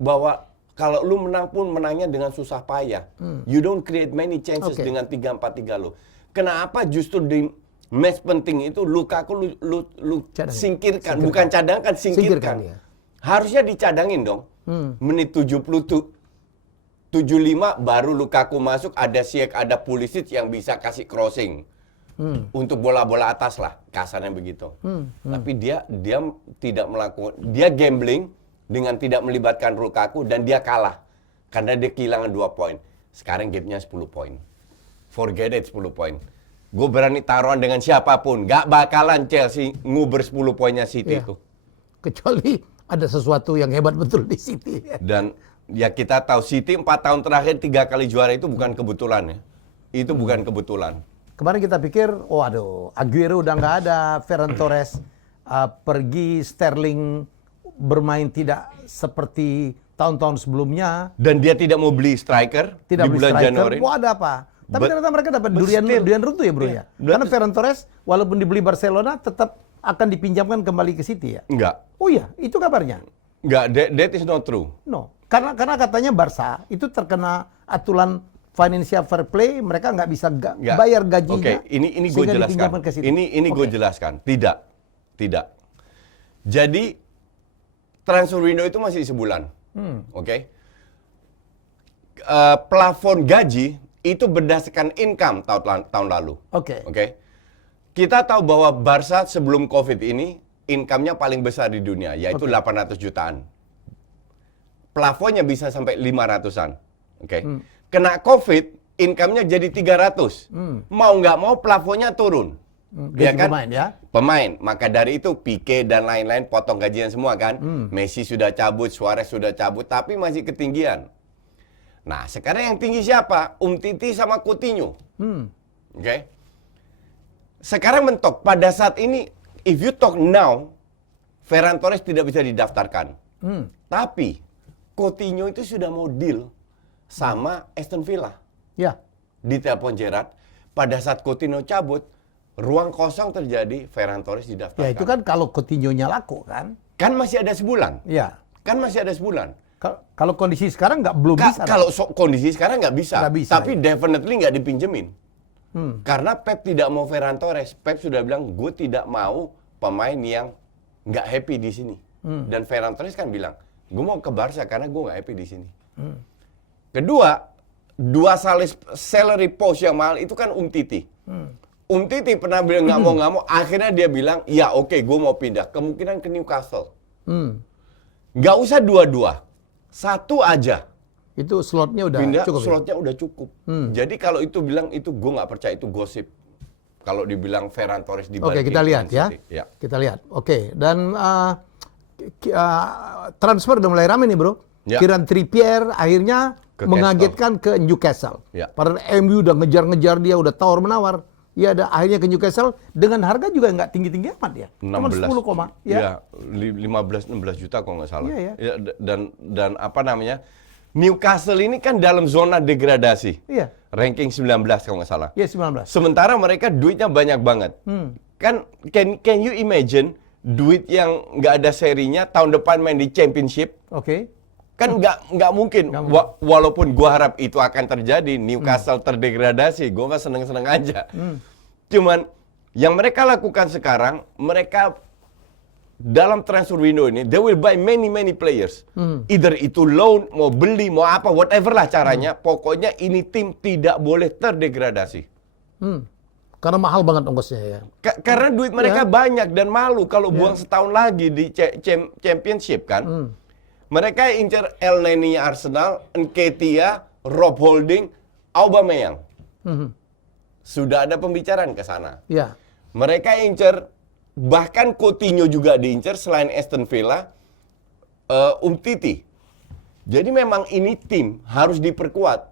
Bahwa Kalau lu menang pun menangnya dengan susah payah. You don't create many chances dengan 3-4-3 lu. Kenapa justru di match penting itu Lukaku lu singkirkan, bukan cadangkan, singkirkan. Ya. Harusnya dicadangin dong. Menit 75 baru Lukaku masuk, ada Ziyech, ada Pulisic yang bisa kasih crossing. Untuk bola-bola atas lah, kasarnya begitu. Tapi dia tidak melakukan, dia gambling dengan tidak melibatkan Lukaku dan dia kalah. Karena dia kehilangan 2 poin. Sekarang gapnya 10 poin. Forget it, 10 poin. Gue berani taruhan dengan siapapun, gak bakalan Chelsea nguber 10 poinnya City itu. Kecuali ada sesuatu yang hebat betul di City. Dan ya kita tahu City 4 tahun terakhir 3 kali juara itu bukan kebetulan ya. Itu bukan kebetulan. Kemarin kita pikir, oh aduh, Aguero udah nggak ada, Ferran Torres pergi, Sterling bermain tidak seperti tahun-tahun sebelumnya. Dan dia tidak mau beli striker di bulan Januari. Wah, ada apa? Tapi ternyata mereka dapat durian runtuh ya bro ya. Karena Ferran Torres walaupun dibeli Barcelona tetap akan dipinjamkan kembali ke City ya. Enggak. Oh iya, itu kabarnya. Enggak, that is not true. No, karena katanya Barca itu terkena aturan financial fair play, mereka nggak bisa bayar gajinya. Oke, ini gue jelaskan. Ini gue jelaskan. Tidak. Jadi transfer window itu masih sebulan. Oke. Plafon gaji itu berdasarkan income tahun lalu. Oke. Kita tahu bahwa Barca sebelum Covid ini income-nya paling besar di dunia, yaitu 800 jutaan. Plafonnya bisa sampai 500-an. Kena Covid, income-nya jadi 300. Mau nggak mau plafonnya turun. Gaji pemain ya? Pemain. Maka dari itu Pique dan lain-lain potong gajian semua kan. Messi sudah cabut, Suarez sudah cabut, tapi masih ketinggian. Nah, sekarang yang tinggi siapa? Umtiti sama Coutinho. Sekarang mentok. Pada saat ini, if you talk now, Ferran Torres tidak bisa didaftarkan. Tapi Coutinho itu sudah mau deal sama Aston Villa. Ya. Di telepon Gerrard, pada saat Coutinho cabut, ruang kosong terjadi, Ferran Torres didaftarkan. Ya itu kan kalau Coutinho-nya laku kan? Kan masih ada sebulan. Ya. Kan masih ada sebulan. Kalau kondisi sekarang belum bisa. Kalau kondisi sekarang nggak bisa. Tapi ya. definitely nggak dipinjemin. Karena Pep tidak mau Ferran Torres. Pep sudah bilang, gue tidak mau pemain yang nggak happy di sini. Dan Ferran Torres kan bilang, gue mau ke Barca karena gue nggak happy di sini. Kedua, 2 salary post yang mahal itu kan Umtiti. Umtiti pernah bilang nggak mau, akhirnya dia bilang, ya oke, gue mau pindah. Kemungkinan ke Newcastle. Nggak usah 2-2. 1 aja. Itu slotnya udah pindah, cukup. Slotnya udah cukup. Jadi kalau itu bilang, itu gue nggak percaya, itu gosip. Kalau dibilang Ferran Torres dibalikin. Oke, kita lihat ya. Kita lihat. Oke, dan transfer udah mulai rame nih bro. Ya. Kieran Trippier akhirnya mengagetkan ke Newcastle. Ya. Padahal MU udah ngejar-ngejar dia, udah tawar-menawar. Ya ada akhirnya ke Newcastle dengan harga juga nggak tinggi-tinggi amat ya. Cuma 10, ya. 15-16 juta kalau nggak salah. Iya, ya. Dan apa namanya? Newcastle ini kan dalam zona degradasi. Iya. Ranking 19 kalau nggak salah. Iya, 19. Sementara mereka duitnya banyak banget. Kan can you imagine duit yang nggak ada serinya tahun depan main di Championship? Kan nggak mungkin. Walaupun gua harap itu akan terjadi, Newcastle terdegradasi, gua mah seneng-seneng aja. Cuman yang mereka lakukan sekarang, mereka dalam transfer window ini, they will buy many players. Either itu loan, mau beli, mau apa, whatever lah caranya. Pokoknya ini tim tidak boleh terdegradasi. Karena mahal banget ongkosnya ya. Karena duit mereka banyak dan malu kalau buang setahun lagi di Championship kan. Mereka incer El Neni Arsenal, Nketiah, Rob Holding, Aubameyang. Sudah ada pembicaraan ke sana. Ya. Mereka incer, bahkan Coutinho juga diincer selain Aston Villa, Umtiti. Jadi memang ini tim harus diperkuat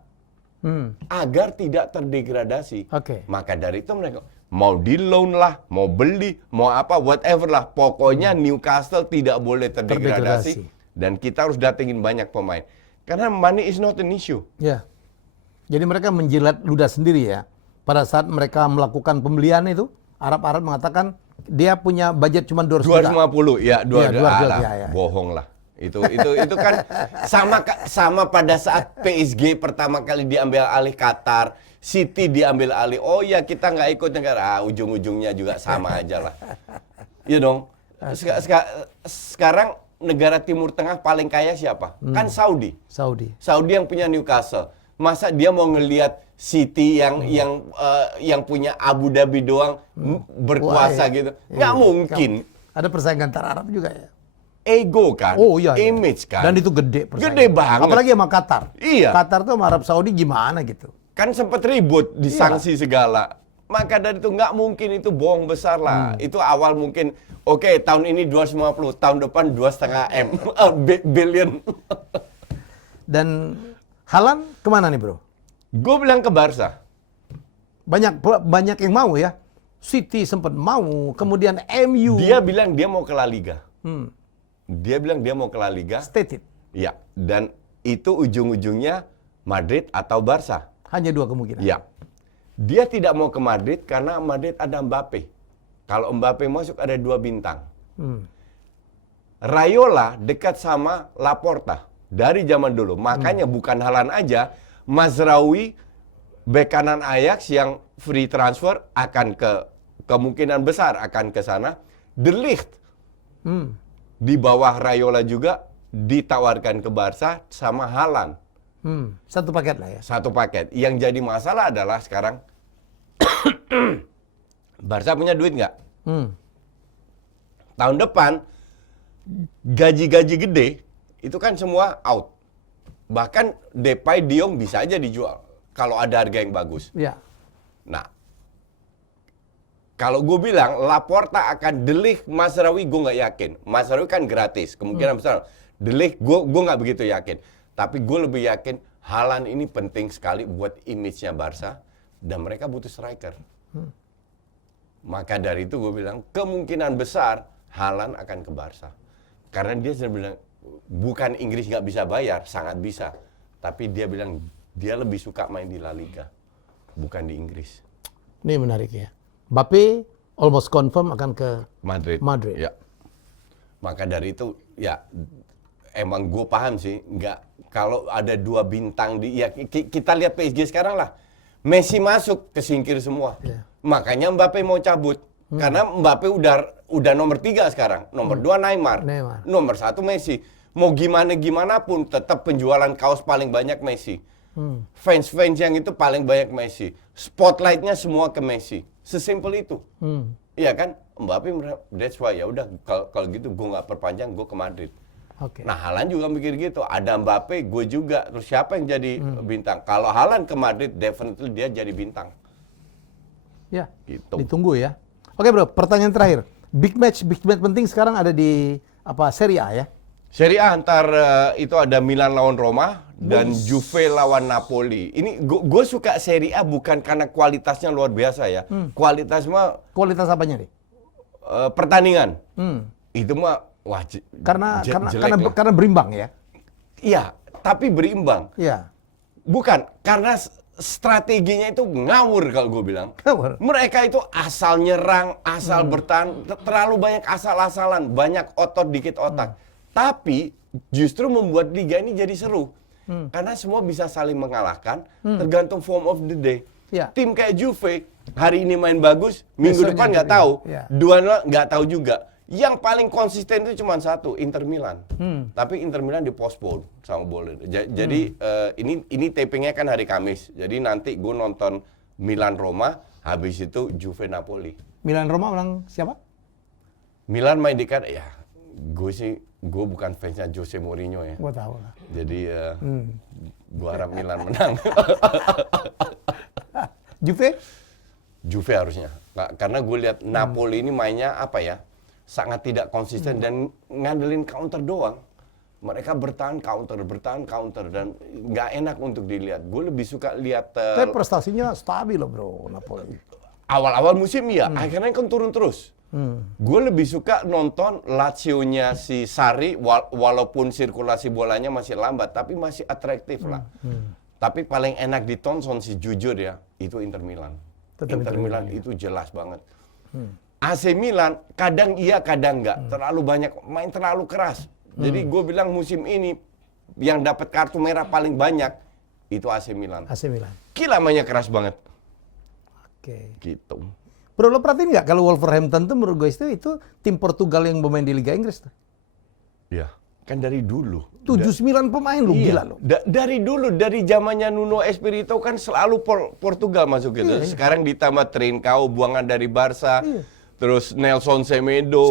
agar tidak terdegradasi. Maka dari itu mereka mau di loan lah, mau beli, mau apa, whatever lah. Pokoknya Newcastle tidak boleh terdegradasi. Dan kita harus datengin banyak pemain. Karena money is not an issue. Ya. Jadi mereka menjilat ludah sendiri ya. Pada saat mereka melakukan pembelian itu, Arab mengatakan dia punya budget cuma 200 juta. 250, ya. 200 juta. Bohong lah. Itu kan sama pada saat PSG pertama kali diambil alih Qatar, City diambil alih. Oh ya kita nggak ikut negara, ujung-ujungnya juga sama aja lah. Iya dong. Sekarang negara Timur Tengah paling kaya siapa? Kan Saudi. Saudi yang punya Newcastle. Masa dia mau ngelihat City yang punya Abu Dhabi doang berkuasa gitu? Nggak mungkin. Ada persaingan antara Arab juga ya. Ego kan, image kan. Dan itu gede persaingan. Gede banget. Apalagi sama Qatar. Iya. Qatar tuh sama Arab Saudi gimana gitu. Kan sempat ribut, disanksi segala. Maka dari itu nggak mungkin, itu bohong besar lah. Itu awal mungkin, oke, tahun ini 250, tahun depan 2,5 billion. Dan Haaland kemana nih bro? Gue bilang ke Barca. Banyak yang mau ya. City sempat mau, kemudian MU. Dia bilang dia mau ke La Liga. Dia bilang dia mau ke La Liga. Stated. Ya, dan itu ujung-ujungnya Madrid atau Barca. Hanya dua kemungkinan. Ya. Dia tidak mau ke Madrid karena Madrid ada Mbappe. Kalau Mbappe masuk ada 2 bintang. Raiola dekat sama Laporta dari zaman dulu. Makanya bukan Haaland aja, Mazraoui bek kanan Ajax yang free transfer akan kemungkinan besar akan ke sana. De Ligt di bawah Raiola juga ditawarkan ke Barca sama Haaland. Satu paket lah ya. Satu paket. Yang jadi masalah adalah sekarang Barca punya duit nggak? Tahun depan gaji-gaji gede itu kan semua out. Bahkan Depay, De Jong bisa aja dijual kalau ada harga yang bagus. Ya. Nah, kalau gue bilang Laporta akan De Ligt, Mazraoui gue nggak yakin. Mazraoui kan gratis, kemungkinan besar. De Ligt gue nggak begitu yakin. Tapi gue lebih yakin Haaland ini penting sekali buat image-nya Barca dan mereka butuh striker. Maka dari itu gue bilang kemungkinan besar Haaland akan ke Barca. Karena dia sudah bilang bukan Inggris nggak bisa bayar, sangat bisa. Tapi dia bilang dia lebih suka main di La Liga, bukan di Inggris. Ini menarik ya. Mbappe almost confirm akan ke Madrid. Ya. Maka dari itu ya emang gue paham sih, nggak kalau ada 2 bintang ya kita lihat PSG sekarang lah. Messi masuk kesingkir semua. Makanya Mbappe mau cabut. Karena Mbappe udah nomor 3 sekarang. Nomor 2 Neymar. Nomor 1 Messi. Mau gimana pun tetap penjualan kaos paling banyak Messi. Fans-fans yang itu paling banyak Messi. Spotlight-nya semua ke Messi. Sesimpel itu. Iya kan? Mbappe that's why ya udah kalau gitu gue nggak perpanjang, gue ke Madrid. Nah Haaland juga mikir gitu. Ada Mbappe, gue juga. Terus siapa yang jadi bintang? Kalau Haaland ke Madrid, definitely dia jadi bintang. Ya. Gitu. Ditunggu ya. Oke bro, pertanyaan terakhir. Big match penting sekarang ada di Serie A ya? Serie A antar itu ada Milan lawan Roma dan Juve lawan Napoli. Ini gue suka Serie A bukan karena kualitasnya luar biasa ya. Kualitas apanya nih? Pertandingan. Itu mah wah karena berimbang ya. Iya, tapi berimbang. Iya. Bukan karena strateginya itu ngawur kalau gue bilang. Mereka itu asal nyerang, asal bertahan, terlalu banyak asal-asalan, banyak otot dikit otak. Tapi justru membuat liga ini jadi seru. Karena semua bisa saling mengalahkan, tergantung form of the day. Ya. Tim kayak Juve hari ini main bagus, minggu depan nggak tahu, dua nggak tahu juga. Yang paling konsisten itu cuma satu, Inter Milan. Tapi Inter Milan dipospon sama bola. Jadi ini tapingnya kan hari Kamis. Jadi nanti gue nonton Milan Roma, habis itu Juve Napoli. Milan Roma menang siapa? Milan main di kan, ya gue bukan fansnya Jose Mourinho ya. Gue tahu lah. Jadi gue harap Milan menang. Juve harusnya. Karena gue lihat Napoli ini mainnya apa ya? Sangat tidak konsisten dan ngandelin counter doang. Mereka bertahan counter dan nggak enak untuk dilihat. Gue lebih suka lihat. Tapi prestasinya stabil loh bro Napoli. Awal-awal musim ya, akhirnya kan turun terus. Gue lebih suka nonton Lazio-nya si Sarri, walaupun sirkulasi bolanya masih lambat, tapi masih atraktif lah. Tapi paling enak ditonton sih jujur ya, itu Inter Milan. Inter Milan itu jelas banget. AC Milan kadang iya kadang enggak, terlalu banyak main terlalu keras. Jadi gue bilang musim ini yang dapat kartu merah paling banyak itu AC Milan. AC Milan. Gila mainnya keras banget. Oke. Gitu. Bro, lo perhatiin nggak kalau Wolverhampton tuh menurut gue itu tim Portugal yang bermain di Liga Inggris tuh. Iya. Kan dari dulu. 7-9 pemain lu, gila lo. Dari dulu, dari zamannya Nuno Espirito kan selalu Portugal masuk gitu. Sekarang ditambah Trincao, buangan dari Barca. Terus Nelson Semedo.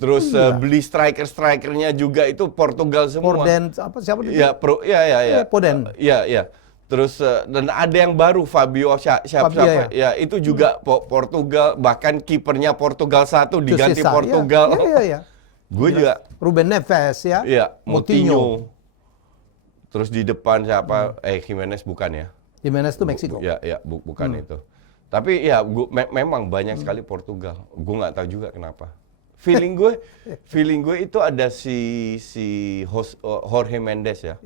Terus beli strikernya juga itu Portugal semua. Porden, siapa itu? Iya. Poden. Iya. Terus dan ada yang baru Fabio siapa? Ya itu juga Portugal, bahkan kipernya Portugal 1 diganti Portugal. Iya. Gue juga Ruben Neves ya. Iya, Moutinho. Terus di depan siapa? Jimenez bukan ya? Jimenez tuh Meksiko. Bukan itu. Tapi ya memang banyak sekali Portugal. Gue nggak tahu juga kenapa. Feeling gue itu ada si Jorge Mendes ya.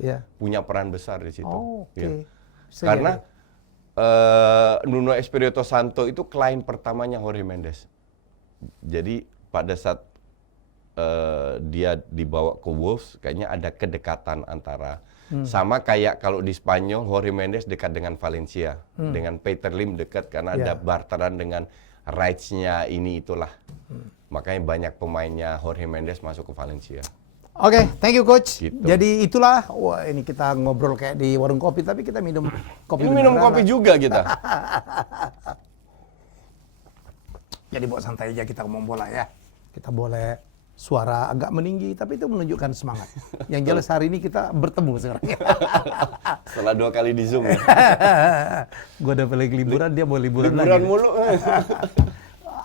Punya peran besar di situ. Oh, oke. Ya. Karena Nuno Espirito Santo itu klien pertamanya Jorge Mendes. Jadi pada saat dia dibawa ke Wolves, kayaknya ada kedekatan antara sama kayak kalau di Spanyol Jorge Mendes dekat dengan Valencia, dengan Peter Lim dekat karena ada barteran dengan rights-nya ini itulah. Makanya banyak pemainnya Jorge Mendes masuk ke Valencia. Oke, thank you coach. Gitu. Jadi itulah, wah ini kita ngobrol kayak di warung kopi tapi kita minum kopi. Ini minum kopi juga kita. Jadi buat santai aja kita ngomong bola ya. Kita boleh suara agak meninggi, tapi itu menunjukkan semangat. Yang jelas hari ini kita bertemu sekarang. Setelah 2 kali di Zoom ya. Gue udah balik liburan, dia mau liburan lagi. Liburan mulu.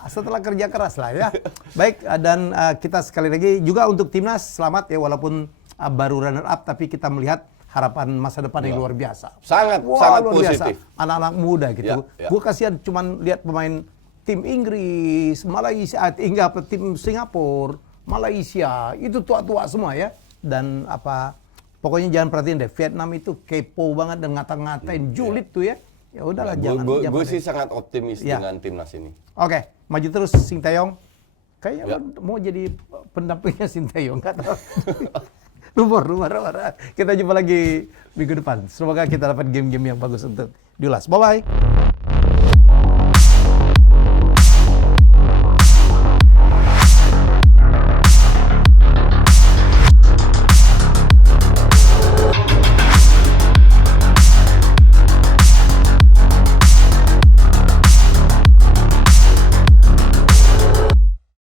Setelah kerja keras lah ya. Baik, dan kita sekali lagi juga untuk timnas selamat ya, walaupun baru runner up, tapi kita melihat harapan masa depan yang luar biasa. Sangat luar positif. Biasa. Anak-anak muda gitu. Ya. Gue kasihan cuman lihat pemain tim Inggris, Malaysia, hingga tim Singapura, Malaysia, itu tua-tua semua ya. Dan pokoknya jangan perhatiin deh, Vietnam itu kepo banget dan ngata-ngatain julid tuh ya. Ya udahlah, jangan. Gue sih sangat optimis dengan timnas ini. Oke, maju terus Sinteyong. Kayaknya mau jadi pendampingnya Sinteyong, nggak tahu. rumor. Kita jumpa lagi minggu depan. Semoga kita dapat game-game yang bagus untuk diulas. Bye-bye.